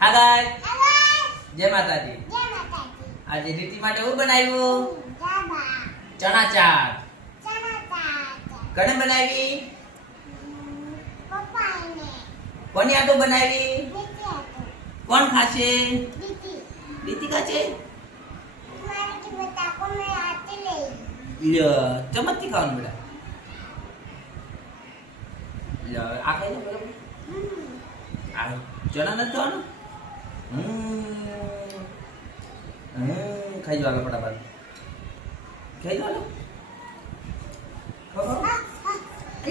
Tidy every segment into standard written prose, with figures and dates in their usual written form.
હા ગાય જય માતાજી. આજે રીતિ માટે હું બનાવ્યું? ચણા ચાટ. કને બનાવી? કોની આટો બનાવી? કોણ ખાશે? રીતિ ખાશે? ચમચથી ખાવાનું બેટા. આ ખાઈ લો બરાબર. આ ચણા નથી ખાવાનું? ખાઈ લો ફટાફટ. ખાઈ લો.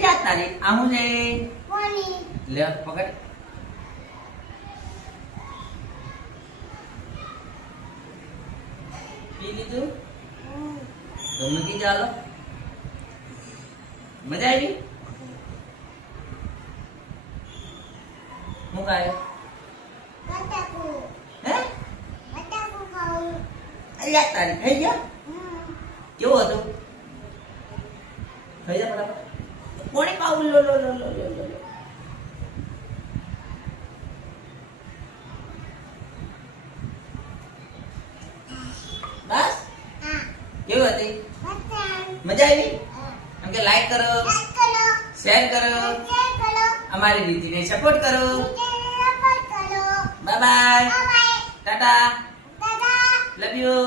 યાદ તારી આવું છે. લે પકડ. પી લીધું? તો મૂકી ચાલો. મજા આવી? શું ખાય? હે? યાદ તારી ખાઈ ગયા? કેવું હતું? ખાઈ જા બરાબર. કોણે ખાવું? લો લો લો લો લો લો. બસ? કેવું હતી? મજા આવી? એમ કે લાઈક કરો, શેર કરો, અમારી રીતિને સપોર્ટ કરો. Bye bye, Tata, love you.